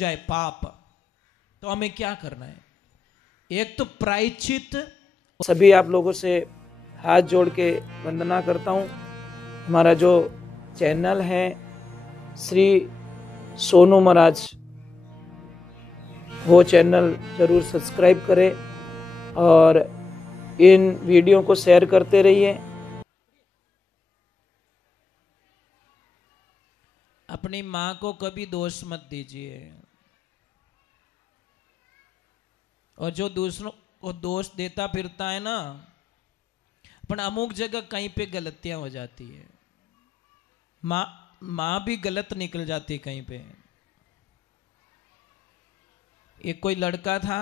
जाए पाप, तो हमें क्या करना है? एक तो प्रायश्चित। सभी आप लोगों से हाथ जोड़ के वंदना करता हूँ। हमारा जो चैनल है श्री सोनू महाराज, वो चैनल जरूर सब्सक्राइब करें और इन वीडियो को शेयर करते रहिए। अपनी माँ को कभी दोष मत दीजिए, और जो दूसरों को दोष देता फिरता है ना, पर अमुक जगह कहीं पे गलतियां हो जाती है। माँ भी गलत निकल जाती है कहीं पे। एक कोई लड़का था,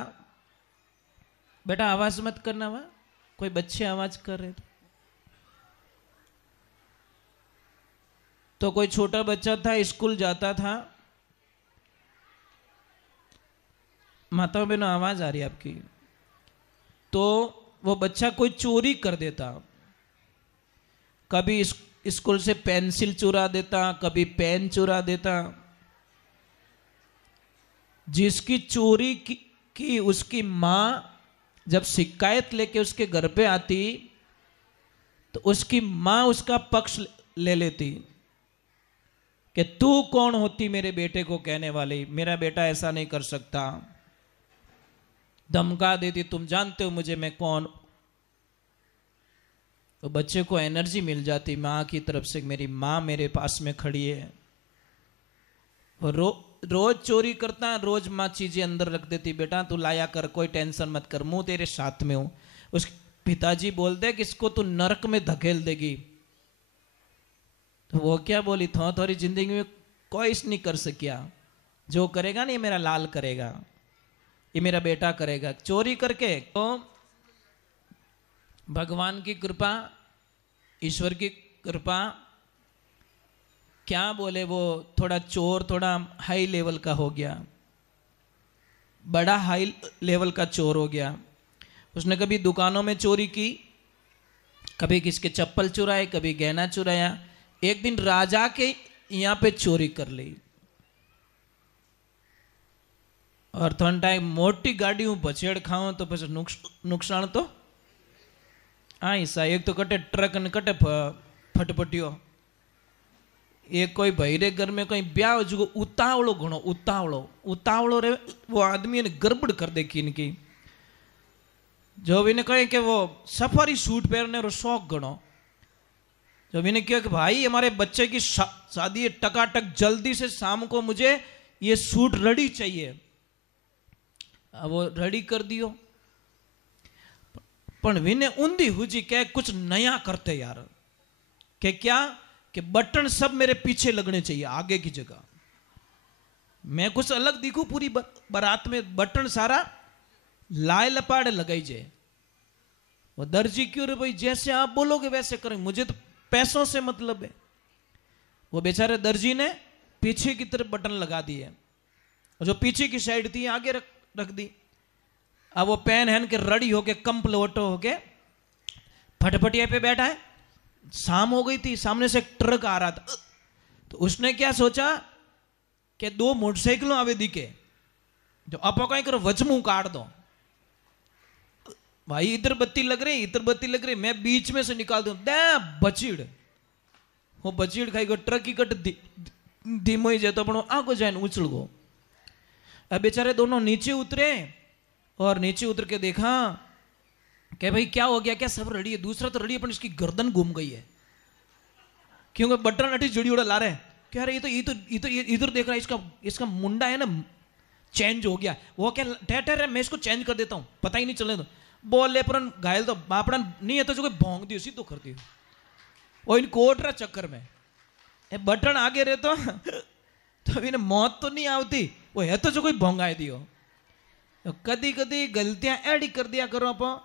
बेटा आवाज मत करना, वहां कोई बच्चे आवाज कर रहे थे। तो कोई छोटा बच्चा था, स्कूल जाता था। माता बहनों आवाज आ रही है आपकी? तो वो बच्चा कोई चोरी कर देता, कभी स्कूल से पेंसिल चुरा देता, कभी पेन चुरा देता। जिसकी चोरी की उसकी माँ जब शिकायत लेके उसके घर पे आती, तो उसकी माँ उसका पक्ष ले लेती कि तू कौन होती मेरे बेटे को कहने वाली, मेरा बेटा ऐसा नहीं कर सकता। धमका देती, तुम जानते हो मुझे, मैं कौन। तो बच्चे को एनर्जी मिल जाती माँ की तरफ से, मेरी माँ मेरे पास में खड़ी है। और रोज चोरी करता, रोज माँ चीजें अंदर रख देती, बेटा तू लाया कर, कोई टेंशन मत कर, मुंह तेरे साथ में हूं। उसके पिताजी बोलते कि इसको तू नरक में धकेल देगी। तो वो क्या बोली, थोड़ी जिंदगी में कोई नहीं कर सकिया, जो करेगा ना ये मेरा लाल करेगा, ये मेरा बेटा करेगा। चोरी करके तो भगवान की कृपा, ईश्वर की कृपा, क्या बोले, वो थोड़ा चोर थोड़ा हाई लेवल का हो गया, बड़ा हाई लेवल का चोर हो गया। उसने कभी दुकानों में चोरी की, कभी किसके चप्पल चुराए, कभी गहना चुराया। एक दिन राजा के यहाँ पे चोरी कर ली, और थोड़ा टाइम मोटी गाड़ी हूँ बचेड़ खाऊं तो પછી नुकसान तो एक तो कटे ट्रक ने कटे फटफटियो। एक कोई भैरे घर में कोई ब्याह जो उतावड़ो घणो, उतावड़ो रे वो आदमी ने गड़बड़ कर देखी इनकी। जो भी ने कहे कि वो सफारी सूट पहनने रो शौक घणो, जो भी ने कहा कि भाई हमारे बच्चे की शादी है, टकाटक जल्दी से शाम को मुझे ये सूट रेडी चाहिए। अब वो रेडी कर दियो, पण विने ऊंधी हुजी के कुछ नया करते यार। कि क्या कि बटन सब मेरे पीछे लगने चाहिए, आगे की जगह मैं कुछ अलग दिखूं। पूरी बारात में बटन सारा लाए लपाड़े लगाई जे। वो दर्जी क्यों रे भाई, जैसे आप बोलोगे वैसे करें, मुझे तो पैसों से मतलब है। वो बेचारे दर्जी ने पीछे की तरफ बटन लगा दिए, और जो पीछे की साइड थी आगे रख दी। अब वो पेन हैन के रड़ी होके कंप्लोटो होके फटफटिया पे बैठा है। शाम हो गई थी, सामने से एक ट्रक आ रहा था। तो उसने क्या सोचा कि दो मोटरसाइकिलों आवे दिखे, जो आप कहीं करो वचमू काट दो। भाई इधर बत्ती लग रही, इधर बत्ती लग रही, मैं बीच में से निकाल दूं, दे बचीड़। वो बचीड़ खाई गो, ट्रक की कट धीमो ही जाए तो अपनो आगो जाए उछल गो। अब बेचारे दोनों नीचे उतरे, और नीचे उतर के देखा कि भाई क्या हो गया, क्या सब रेडी है। दूसरा तो रेडी है, पर इसकी गर्दन घूम गई है, क्योंकि बटन अटी जुड़ी उड़ा ला रहे। क्या रहे, ये तो इधर देख रहा है, इसका मुंडा है ना चेंज हो गया। वो क्या ठहर मैं इसको चेंज कर देता हूँ, पता ही नहीं चले। तो बोले पर घायल तो बापड़ा नहीं है, तो जो कोई भोंग दियो सीधो कर दियो। वो इन कोट रहा चक्कर में बटन आगे रहे तो इन्हें मौत तो नहीं आती, वो है तो जो कोई भोंगाए दियो। तो कदी कदी गलतियां एडी कर दिया करो, आप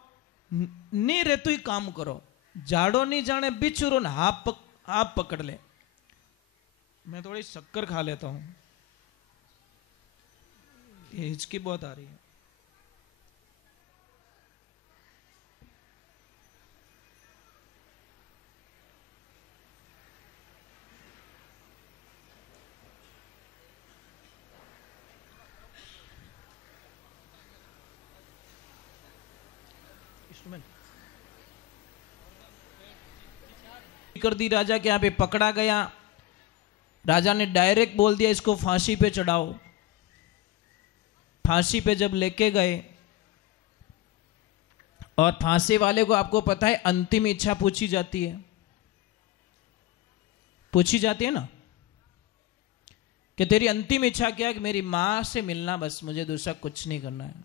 नहीं रहते ही काम करो। जाड़ो नहीं जाने बिछुरो ना आप पकड़ ले। मैं थोड़ी शक्कर खा लेता हूं, हिचकी बहुत आ रही है। कर दी राजा के यहाँ पे, पकड़ा गया। राजा ने डायरेक्ट बोल दिया इसको फांसी पे चढ़ाओ। फांसी पे जब लेके गए और फांसी वाले को आपको पता है अंतिम इच्छा पूछी जाती है, पूछी जाती है ना कि तेरी अंतिम इच्छा क्या है? कि मेरी मां से मिलना, बस मुझे दूसरा कुछ नहीं करना है।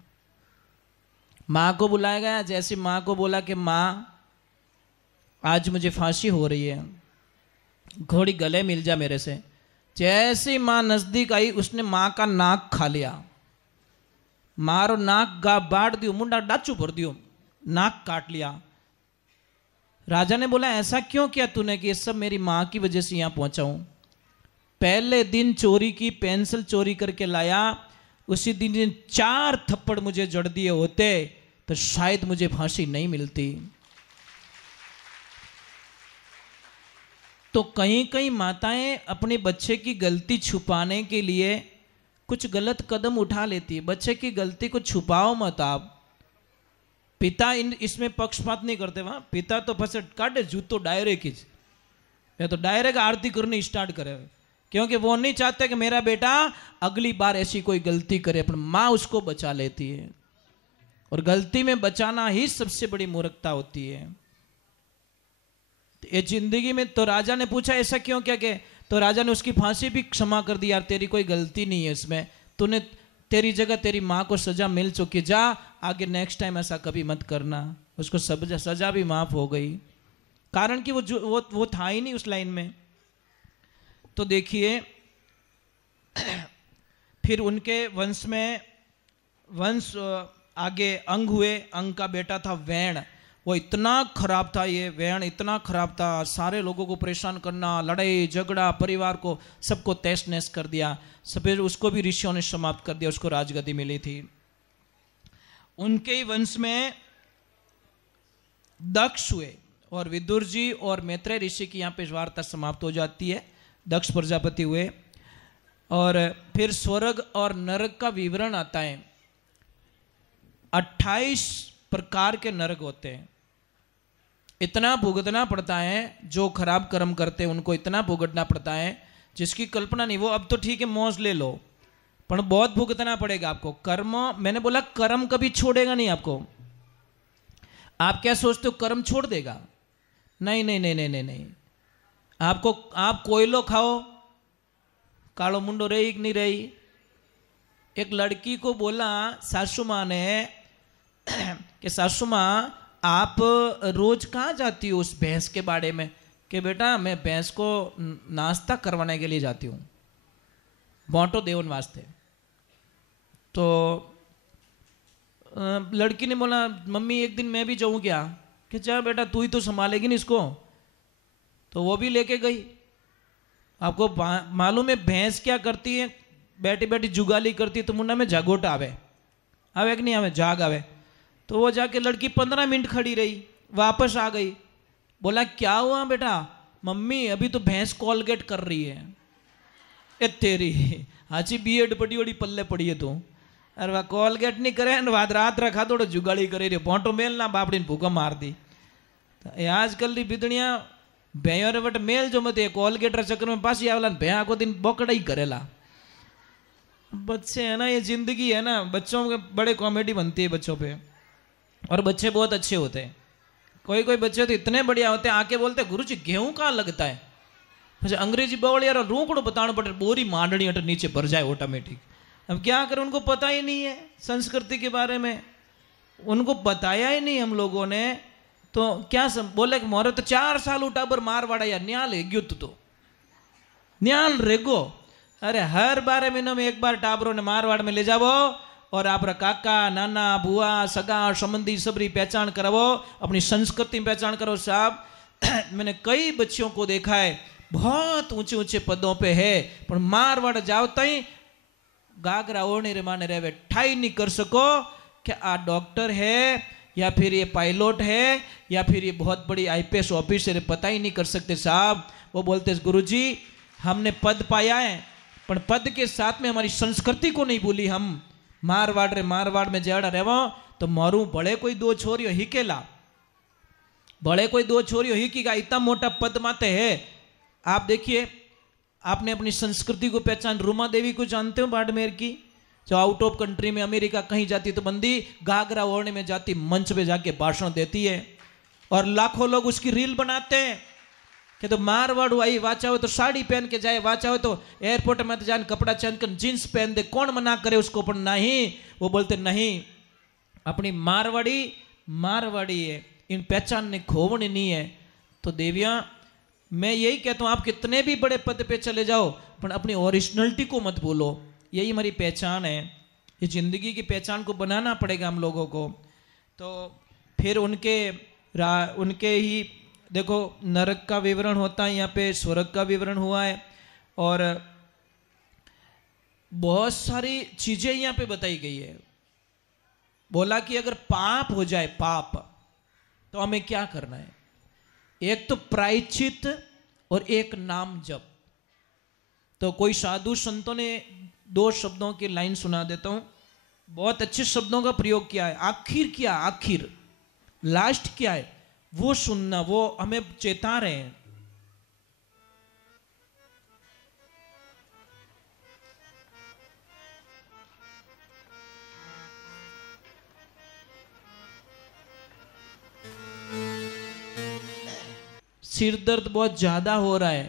मां को बुलाया गया। जैसे मां को बोला कि मां आज मुझे फांसी हो रही है, घोड़ी गले मिल जा मेरे से। जैसे मां नजदीक आई उसने मां का नाक खा लिया। मारो नाक गा बांट दियो, मुंडा डाचू भर दियो, नाक काट लिया। राजा ने बोला ऐसा क्यों किया तूने कि ये सब मेरी मां की वजह से यहां पहुंचा हूं। पहले दिन चोरी की, पेंसिल चोरी करके लाया, उसी दिन 4 थप्पड़ मुझे जड़ दिए होते तो शायद मुझे फांसी नहीं मिलती। तो कहीं कहीं माताएं अपने बच्चे की गलती छुपाने के लिए कुछ गलत कदम उठा लेती है। बच्चे की गलती को छुपाओ मत आप। पिता इसमें पक्षपात नहीं करते। वहां पिता तो फंसे काटे जूतो डायरेक्ट ही, या तो डायरेक्ट आरती करनी स्टार्ट करे, क्योंकि वो नहीं चाहते कि मेरा बेटा अगली बार ऐसी कोई गलती करे। पर माँ उसको बचा लेती है, और गलती में बचाना ही सबसे बड़ी मूर्खता होती है। ये जिंदगी में तो राजा ने पूछा ऐसा क्यों क्या के, तो राजा ने उसकी फांसी भी क्षमा कर दी। यार तेरी कोई गलती नहीं है इसमें, तूने, तेरी जगह तेरी माँ को सजा मिल चुकी, जा आगे नेक्स्ट टाइम ऐसा कभी मत करना। उसको सजा भी माफ हो गई, कारण कि वो था ही नहीं उस लाइन में। तो देखिए फिर उनके वंश में आगे अंग हुए। अंग का बेटा था वैण। वो इतना खराब था, ये वैण इतना खराब था, सारे लोगों को परेशान करना, लड़ाई झगड़ा, परिवार को सबको तहस नहस कर दिया। फिर उसको भी ऋषियों ने समाप्त कर दिया, उसको राजगद्दी मिली थी। उनके ही वंश में दक्ष हुए, और विदुर जी और मैत्रेय ऋषि की यहाँ पे वार्ता समाप्त हो जाती है। दक्ष प्रजापति हुए, और फिर स्वर्ग और नरक का विवरण आता है। 28 प्रकार के नरक होते हैं। इतना भुगतना पड़ता है, जो खराब कर्म करते हैं उनको इतना भुगतना पड़ता है जिसकी कल्पना नहीं। वो अब तो ठीक है मौज ले लो, पर बहुत भुगतना पड़ेगा आपको। कर्म, मैंने बोला कर्म कभी छोड़ेगा नहीं आपको। आप क्या सोचते हो कर्म छोड़ देगा? नहीं नहीं नहीं नहीं नहीं नहीं। आपको, आप कोयलो खाओ, कालो मुंडो रही कि नहीं रही। एक लड़की को बोला सासू माँ ने कि सासू माँ आप रोज कहाँ जाती हो उस भैंस के बाड़े में? कि बेटा मैं भैंस को नाश्ता करवाने के लिए जाती हूँ, बांटो देवन वास्ते। तो लड़की ने बोला मम्मी एक दिन मैं भी जाऊँ क्या? कि जा बेटा, तू ही तो संभालेगी ना इसको। तो वो भी लेके गई। आपको मालूम है भैंस क्या करती है? बैठी बैठी जुगाली करती है, तो मुंडा में जागोट आवे कि नहीं आवे, जाग आवे। तो वो जाके लड़की 15 मिनट खड़ी रही, वापस आ गई। बोला क्या हुआ बेटा? मम्मी अभी तो भैंस कॉलगेट कर रही है। ए तेरी हाची बीएड पड़ी बड़ी पल्ले पड़ी है तू। अरे वह कॉलगेट नहीं करे, वाद रात रखा थोड़ा जुगाड़ी करे रे, पोटो मेल ना बापड़ी ने भूखा मार दी। तो आजकल की बिदड़िया भैया रे वट मेल जो मत कॉलगेट चक्कर में पासी आवेला, भैया को दिन बोकड़ा ही करेला। बच्चे है ना, ये जिंदगी है ना, बच्चों के बड़े कॉमेडी बनती है बच्चों पे। और बच्चे बहुत अच्छे होते हैं। कोई कोई बच्चे तो इतने बढ़िया होते हैं, आके बोलते हैं गुरुजी गेहूं कहाँ लगता है। अच्छा अंग्रेजी बोल यार, रूकड़ो बताना पड़े, बोरी मांडनी अटर नीचे भर जाए ऑटोमेटिक। अब क्या करें, उनको पता ही नहीं है संस्कृति के बारे में, उनको बताया ही नहीं हम लोगों ने। तो क्या बोले कि मोरे तो 4 साल उठाबर मारवाड़ा यार, न्याल है ग्युत तो न्याल रेगो। अरे हर 12 महीनों में एक बार टाबरों ने मारवाड़ में ले जाओ, और आप काका नाना बुआ सगा संबंधी सबरी पहचान करावो, अपनी संस्कृति पहचान करो। साहब मैंने कई बच्चों को देखा है बहुत ऊंचे ऊंचे पदों पे है, पर मारवाड़ जाओ तई गागरा ओढ़ने रे माने रहे, ठाई नहीं कर सको कि आ डॉक्टर है या फिर ये पायलट है या फिर ये बहुत बड़ी आईपीएस ऑफिसर है, पता ही नहीं कर सकते साहब। वो बोलते गुरुजी हमने पद पाया है, पर पद के साथ में हमारी संस्कृति को नहीं भूली। हम मारवाड़ में जड़ा रहो तो मारू बड़े कोई 2 छोरियों हिकेला, भले कोई दो छोरी ही की का इतना मोटा पद माते है। आप देखिए, आपने अपनी संस्कृति को पहचान, रूमा देवी को जानते हो बाड़मेर की, जो आउट ऑफ कंट्री में अमेरिका कहीं जाती तो बंदी घाघरा ओढ़ने में जाती, मंच पे जाके भाषण देती है और लाखों लोग उसकी रील बनाते हैं कि तो मारवाड़ आई वाचा हो तो साड़ी पहन के जाए, वाचा हो तो एयरपोर्ट में तो जान कपड़ा चेंज कर जींस पहन दे, कौन मना करे उसको, पर नहीं, वो बोलते नहीं, अपनी मारवाड़ी है, इन पहचान ने खोवनी नहीं है। तो देवियां, मैं यही कहता हूं, आप कितने भी बड़े पद पे चले जाओ पर अपनी ओरिजिनलिटी को मत भूलो, यही हमारी पहचान है। ये जिंदगी की पहचान को बनाना पड़ेगा हम लोगों को। तो फिर उनके ही देखो, नरक का विवरण होता है, यहाँ पे स्वर्ग का विवरण हुआ है और बहुत सारी चीजें यहाँ पे बताई गई है। बोला कि अगर पाप हो जाए, पाप, तो हमें क्या करना है, एक तो प्रायश्चित और एक नाम जप। तो कोई साधु संतों ने 2 शब्दों की लाइन सुना देता हूं, बहुत अच्छे शब्दों का प्रयोग किया है। आखिर क्या, आखिर लास्ट क्या है वो सुनना, वो हमें चेता रहे हैं। सिर दर्द बहुत ज्यादा हो रहा है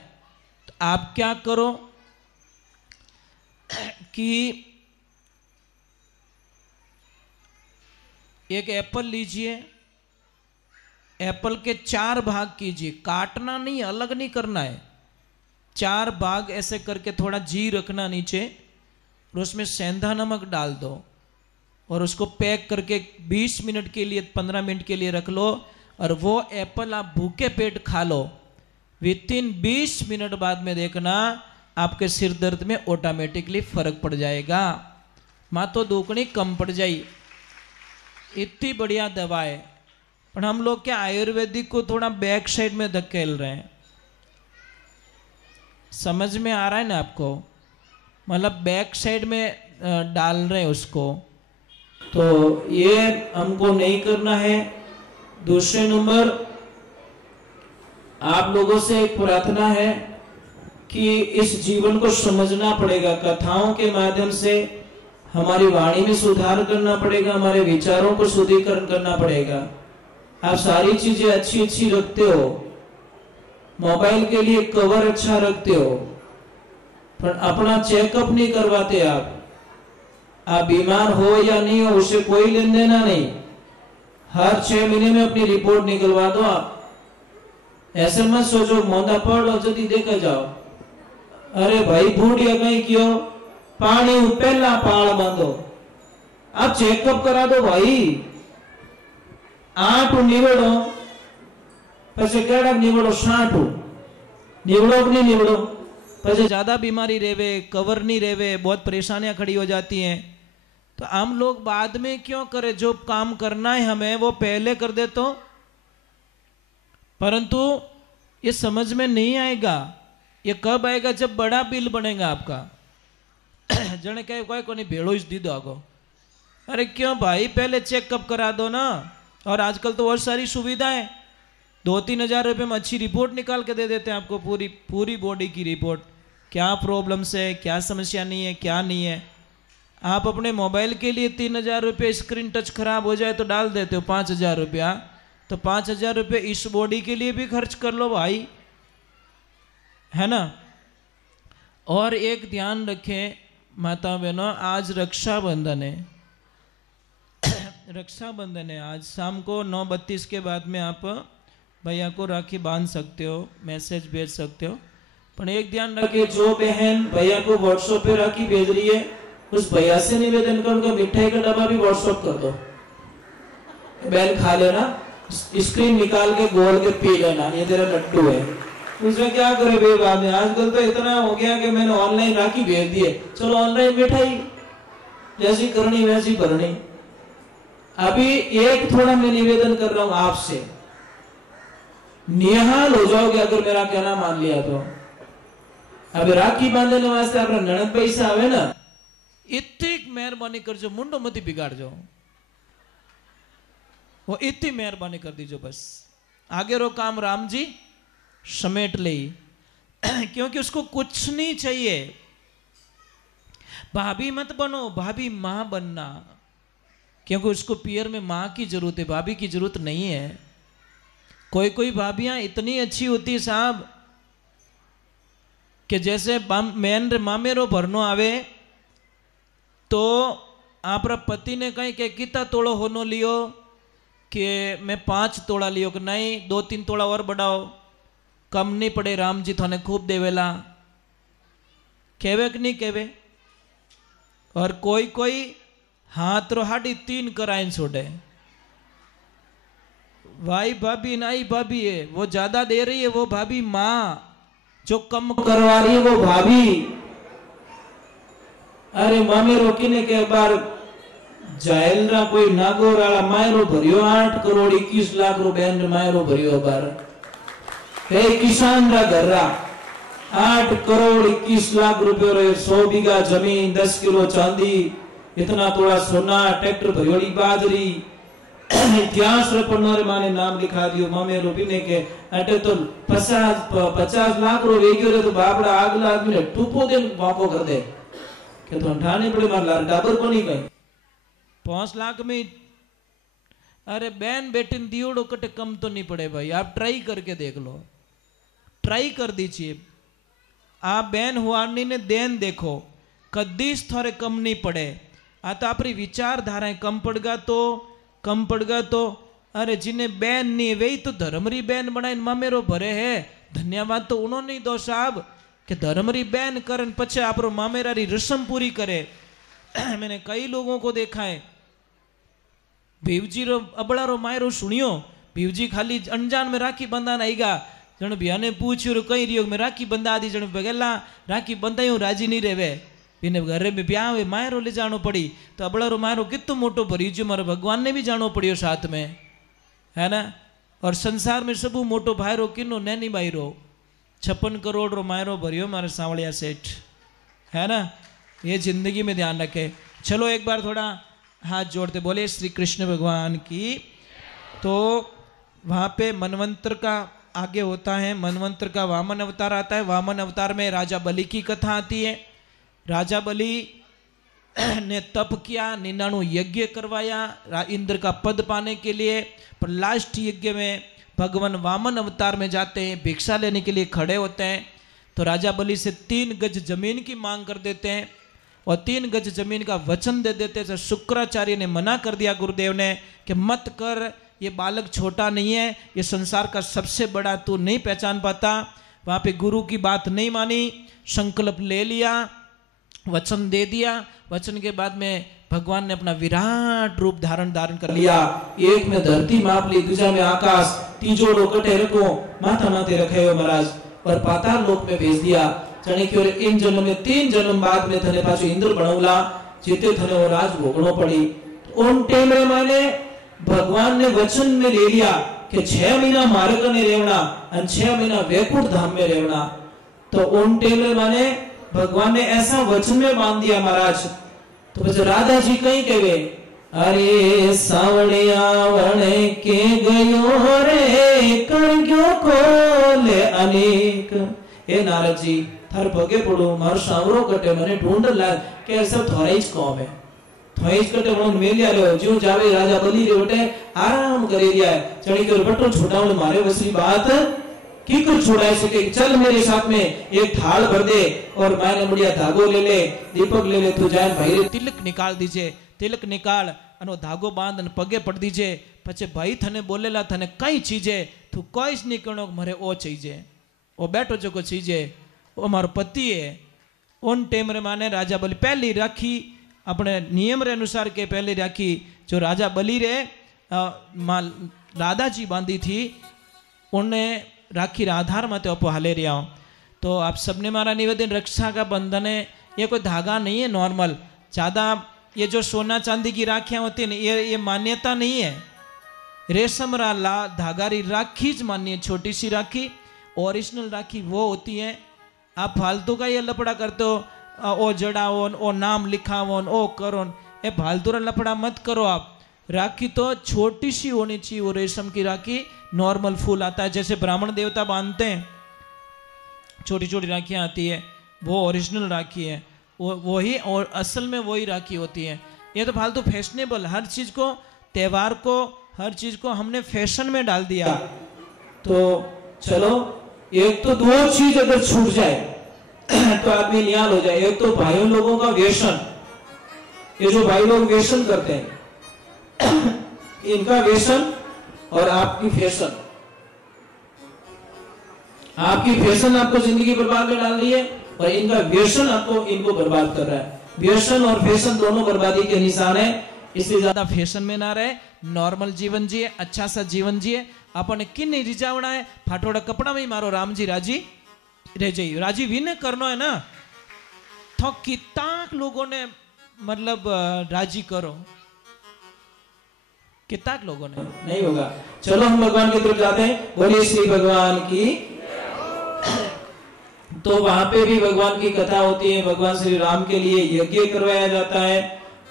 तो आप क्या करो कि एक एप्पल लीजिए, एप्पल के 4 भाग कीजिए, काटना नहीं, अलग नहीं करना है, 4 भाग ऐसे करके थोड़ा जी रखना नीचे और उसमें सेंधा नमक डाल दो और उसको पैक करके 20 मिनट के लिए, 15 मिनट के लिए रख लो और वो एप्पल आप भूखे पेट खा लो। विथिन 20 मिनट बाद में देखना आपके सिर दर्द में ऑटोमेटिकली फर्क पड़ जाएगा, मातो दुखनी कम पड़ जाएगी। इतनी बढ़िया दवा है, पर हम लोग क्या आयुर्वेदिक को थोड़ा बैक साइड में धकेल रहे हैं। समझ में आ रहा है ना आपको, मतलब बैक साइड में डाल रहे हैं उसको, तो ये हमको नहीं करना है। दूसरे नंबर, आप लोगों से एक प्रार्थना है कि इस जीवन को समझना पड़ेगा, कथाओं के माध्यम से हमारी वाणी में सुधार करना पड़ेगा, हमारे विचारों को शुद्धिकरण करना पड़ेगा। आप सारी चीजें अच्छी अच्छी रखते हो, मोबाइल के लिए कवर अच्छा रखते हो, पर अपना चेकअप नहीं करवाते। आप बीमार हो या नहीं हो उससे कोई लेन देना नहीं, हर 6 महीने में अपनी रिपोर्ट निकलवा दो। आप ऐसे मत सोचो मोंदा पड़ लो जल्दी देखा जाओ, अरे भाई बूढ़िया कहीं क्यों, पानी पहला पाल बांधो, आप चेकअप करा दो भाई। 8 निवड़ो પછી કેડક निवड़ो, 60 निवड़ो कि नहीं निवड़ो, પછી ज्यादा बीमारी रेवे, कवर नहीं रेवे, बहुत परेशानियां खड़ी हो जाती हैं। तो हम लोग बाद में क्यों करें, जो काम करना है हमें वो पहले कर दे तो, परंतु ये समझ में नहीं आएगा। ये कब आएगा, जब बड़ा बिल बनेगा आपका। जने कहे कोई को नहीं भेड़ो इस दी दो आगो, अरे क्यों भाई, पहले चेकअप करा दो ना। और आजकल तो और सारी सुविधाएं, 2-3 हजार रुपये में अच्छी रिपोर्ट निकाल के दे देते हैं आपको, पूरी बॉडी की रिपोर्ट, क्या प्रॉब्लम्स है, क्या समस्या नहीं है, क्या नहीं है। आप अपने मोबाइल के लिए 3,000 रुपये स्क्रीन टच खराब हो जाए तो डाल देते हो 5,000 रुपया, तो 5,000 रुपये इस बॉडी के लिए भी खर्च कर लो भाई, है ना। और एक ध्यान रखें माता बहनों, आज रक्षाबंधन है, रक्षाबंधन है। आज शाम को 9:32 के बाद में आप भैया को राखी बांध सकते हो, मैसेज भेज सकते हो, पर एक ध्यान रखिए, जो बहन भैया को व्हाट्सएप पे राखी भेज रही है उस भैया से निवेदन कर, उनका मिठाई का डब्बा भी व्हाट्सएप कर दो, बैल खा लेना, स्क्रीन निकाल के गोल के पी लेना, ये तेरा लड्डू है। उसमें क्या करे भाई, बाद में आजकल तो इतना हो गया कि मैंने ऑनलाइन राखी भेज दिए, चलो ऑनलाइन मिठाई जैसी करनी वैसी भरनी। अभी एक थोड़ा मैं निवेदन कर रहा हूं आपसे, निहाल हो जाओगे अगर मेरा कहना मान लिया तो। अब राखी बांधने वास्ते अपना ननद पैसा आवे ना, इतनी मेहरबानी करजो, मुंडो मती बिगाड़ जाओ, वो इतनी मेहरबानी कर दीजो बस। आगे रो काम राम जी समेट ले क्योंकि उसको कुछ नहीं चाहिए। भाभी मत बनो, भाभी मां बनना, क्योंकि उसको पियर में मां की जरूरत है, भाभी की जरूरत नहीं है। कोई कोई भाभियां इतनी अच्छी होती है साहब कि जैसे मेन मामेरो भरनो आवे तो आप पति ने कहीं के कितना तोड़ो होनो लियो कि मैं 5 तोड़ा लियो, कि नहीं 2-3 तोड़ा और बढ़ाओ, कम नहीं पड़े, राम जी थाने खूब देवेला, कहवे कि नहीं कहवे। और कोई कोई हाथ रो 3.5 कराइन छोड़े, भाई भाभी नाई भाभी है, वो ज्यादा दे रही है वो भाभी माँ, जो कम करवा रही है वो भाभी। अरे मामे रोकी ने के बार जायल रा कोई नागौर वाला मायरो भरियो 8 करोड़ 21 लाख रुपया मायरो भरियो बार, हे किसान रा घर रा 8 करोड़ 21 लाख रुपये रे 100 बीघा जमीन, 10 किलो चांदी, इतना थोड़ा सोना, ट्रैक्टर भरियोड़ी बाजरी, इतिहास रे पन्नों माने नाम लिखा दियो। मामे रोपीने के अटे तो 50 लाख रो वेगियो रे तो बापड़ा आगला आदमी ने टूपो दे वाको कर दे के तो ठाणे पड़े मार लार डाबर को नहीं कहीं 5 लाख में। अरे बहन बेटी दियोड़ो कटे कम तो नहीं पड़े भाई, आप ट्राई करके देख लो, ट्राई कर दीजिए। आप बहन हुआनी ने देन देखो, कदीस थोड़े कम नहीं पड़े। आ तो अपनी विचारधाराएं कम पड़गा तो अरे जिन्हें बैन नहीं वही तो धर्मरी बैन बनाए मामेरो भरे है, धन्यवाद तो उन्होंने ही दो साहब कि धर्मरी बैन करन पछे आप मामेरारी रस्म पूरी करे। मैंने कई लोगों को देखा है, भीवजी रो अबड़ा रो मायरो सुनियो, भीवजी खाली अनजान में राखी बंधान आईगा, जन भैया ने पूछ्यो कई रियो में राखी बंधा दी, जन बगेला राखी बंधाई राजी नहीं रेवे, बिने घरे में ब्याह हुए मायरो ले जानो पड़ी, तो अबड़ा रो मायरो कितो मोटो भरी जो मारे भगवान ने भी जानो पड़ियो साथ में, है ना। और संसार में सबू मोटो भाईरो किनो नैनी भाईरो 56 करोड़ रो मायरो भरियो मारे सांवलिया सेठ, है ना। ये जिंदगी में ध्यान रखे। चलो एक बार थोड़ा हाथ जोड़ते बोले श्री कृष्ण भगवान की। तो वहां पे मनवंतर का आगे होता है, मनवंतर का वामन अवतार आता है। वामन अवतार में राजा बलि की कथा आती है। राजा बलि ने तप किया, 99 यज्ञ करवाया इंद्र का पद पाने के लिए, पर लास्ट यज्ञ में भगवान वामन अवतार में जाते हैं, भिक्षा लेने के लिए खड़े होते हैं। तो राजा बलि से 3 गज जमीन की मांग कर देते हैं और 3 गज जमीन का वचन दे देते हैं। शुक्राचार्य ने मना कर दिया गुरुदेव ने कि मत कर, ये बालक छोटा नहीं है, ये संसार का सबसे बड़ा तू नहीं पहचान पाता। वहां पे गुरु की बात नहीं मानी, संकल्प ले लिया, वचन दे दिया। वचन के बाद में भगवान ने अपना विराट रूप धारण कर लिया। एक में धरती माप ली, दूसरा में आकाश, तीजो लोकटे रखो माथा माथे रखे हो महाराज, और पाताल लोक में भेज दिया। चने की ओर इन जन्म में 3 जन्म बाद में थने पाछो इंद्र बनौला, जीते थने वो राज भोगनो पड़ी। उन टेम रे माने भगवान ने वचन में ले लिया कि 6 महीना मार्ग ने रेवना और 6 महीना वैकुंठ धाम में रेवना। तो उन टेम रे माने भगवान ने ऐसा वचन में बांध दिया महाराज। तो बस राधा जी कहीं कहे, अरे सावड़िया वणे के गयो रे कर गयो खोले अनेक। हे नारद जी थार भगे पड़ो, मारो सावरो कटे मने ढूंढ ला के सब थोड़ाई कौम है, थोड़ाई कटे मन मेलिया लो जो जावे राजा बलि रे बटे आराम करे रिया है। चढ़ी के बटो छोटावण मारे वसरी बात की कुछ छुड़ाई सके, चल मेरे साथ में एक थाल भर दे और मैंने बढ़िया धागो ले ले, दीपक ले ले, तू जाए भाई तिलक निकाल दीजिए, तिलक निकाल अनो धागो बांध अन पगे पड़ दीजिए। पछे भाई थने बोलेला थने कई चीजे तू कोई नहीं कणो मरे ओ चीजे, ओ बैठो जो को चीजे ओ मारो पति है। उन टेम रे माने राजा बलि पहली राखी अपने नियम रे अनुसार के पहले राखी जो राजा बलि रे राधा जी बांधी थी, उन्हें राखी आधार मत हाले रहा हूँ। तो आप सबने मारा निवेदन, रक्षा का बंधन है, ये कोई धागा नहीं है नॉर्मल, ज़्यादा ये जो सोना चांदी की राखियाँ होती है ये मान्यता नहीं है। रेशम ला धागा री राखी ज मान्य, छोटी सी राखी ओरिजिनल राखी वो होती है। आप फालतू का ये लपड़ा करते हो, ओ जड़ाओ ओ नाम लिखाओ ओ करो, ये फालतू लपड़ा मत करो आप। राखी तो छोटी सी होनी चाहिए, वो रेशम की राखी नॉर्मल फूल आता है, जैसे ब्राह्मण देवता बांधते हैं, छोटी छोटी राखियाँ आती है, वो ओरिजिनल राखी है, वो वही और असल में वही राखी होती है। ये तो फालतू फैशनेबल, हर चीज़ को, त्यौहार को, हर चीज़ को हमने फैशन में डाल दिया। तो चलो, एक तो दो चीज अगर छूट जाए तो आदमी निहाल हो जाए। एक तो भाइयों लोगों का व्यसन, ये जो भाई लोग व्यसन करते हैं इनका व्यसन, और आपकी फैशन, आपकी फैशन आपको जिंदगी बर्बाद में डाल रही है और इनका व्यसन आपको इनको बर्बाद कर रहा है। व्यसन और फैशन दोनों बर्बादी के निशान है, इसलिए ज्यादा फैशन में ना रहे, नॉर्मल जीवन जिए, अच्छा सा जीवन जिए। अपन किन नहीं रिझावना है, फाटोड़ा कपड़ा में ही मारो रामजी राजी रह जाइए, राजी विने करनो है ना, तो कितना लोगों ने मतलब राजी करो, कितना लोगों ने नहीं होगा। चलो हम भगवान की तरफ जाते हैं, बोलिए श्री भगवान की। तो वहां पे भी भगवान की कथा होती है, भगवान श्री राम के लिए यज्ञ करवाया जाता है,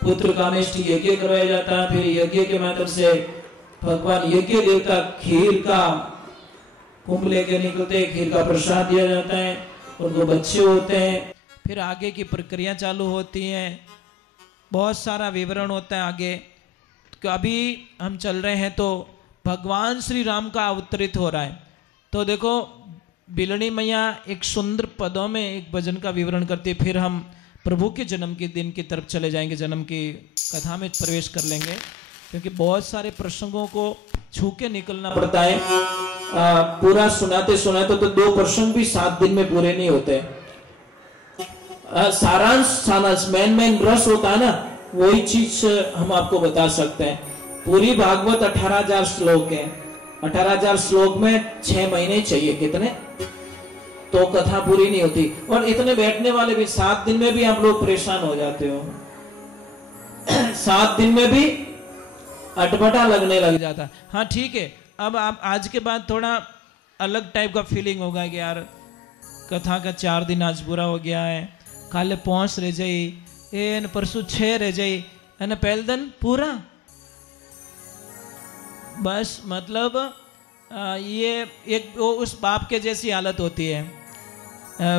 पुत्र कामेष्टि यज्ञ करवाया जाता है। फिर यज्ञ के माध्यम से भगवान यज्ञ देवता खीर का कुंभ लेके निकलते हैं, खीर का प्रसाद दिया जाता है, और दो बच्चे होते हैं। फिर आगे की प्रक्रिया चालू होती है, बहुत सारा विवरण होता है आगे। तो अभी हम चल रहे हैं तो भगवान श्री राम का अवतरित हो रहा है। तो देखो बिलनी मैया एक सुंदर पदों में एक भजन का विवरण करती है, फिर हम प्रभु के जन्म के दिन की तरफ चले जाएंगे, जन्म की कथा में प्रवेश कर लेंगे, क्योंकि बहुत सारे प्रसंगों को छू के निकलना पड़ता है। पूरा सुनाते सुनाते तो 2 प्रसंग भी 7 दिन में पूरे नहीं होते। सारांश मेन रस होता है ना, वही चीज हम आपको बता सकते हैं। पूरी भागवत 18,000 श्लोक है, 18,000 श्लोक में 6 महीने चाहिए, कितने, तो कथा पूरी नहीं होती। और इतने बैठने वाले भी 7 दिन में भी आप लोग परेशान हो जाते हो 7 दिन में भी अटपटा लगने लग जाता है। हाँ ठीक है, अब आप आज के बाद थोड़ा अलग टाइप का फीलिंग होगा कि यार कथा का 4 दिन आज पूरा हो गया है, काले 5 रह जाई, परसों 6 रह जाई, है ना, पहले दिन पूरा। बस मतलब ये एक वो उस बाप के जैसी हालत होती है।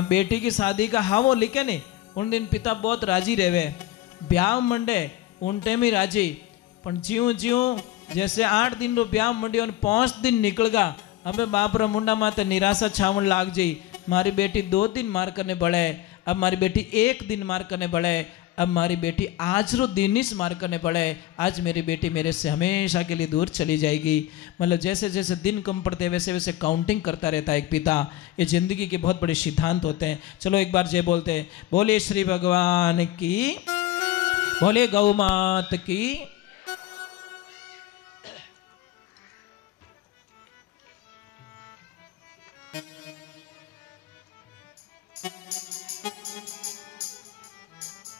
बेटी की शादी का हाँ वो लिखे नहीं, उन दिन पिता बहुत राजी रहे, ब्याह मंडे उन टाइम ही राजी, पर ज्यों ज्यों जैसे 8 दिन रो ब्याह मंडी और 5 दिन निकल गा, अबे बाप रा मुंडा माते निराशा छावण लाग जाई। मारी बेटी 2 दिन मार करने बढ़े, अब मारी बेटी 1 दिन मार करने बढ़े, अब मारी बेटी आज रो दिन ही मार करने पड़े, आज मेरी बेटी मेरे से हमेशा के लिए दूर चली जाएगी। मतलब जैसे जैसे दिन कम पड़ते हैं वैसे वैसे काउंटिंग करता रहता है एक पिता। ये जिंदगी के बहुत बड़े सिद्धांत होते हैं। चलो एक बार जय बोलते हैं, बोले श्री भगवान की, बोले गौ मात की।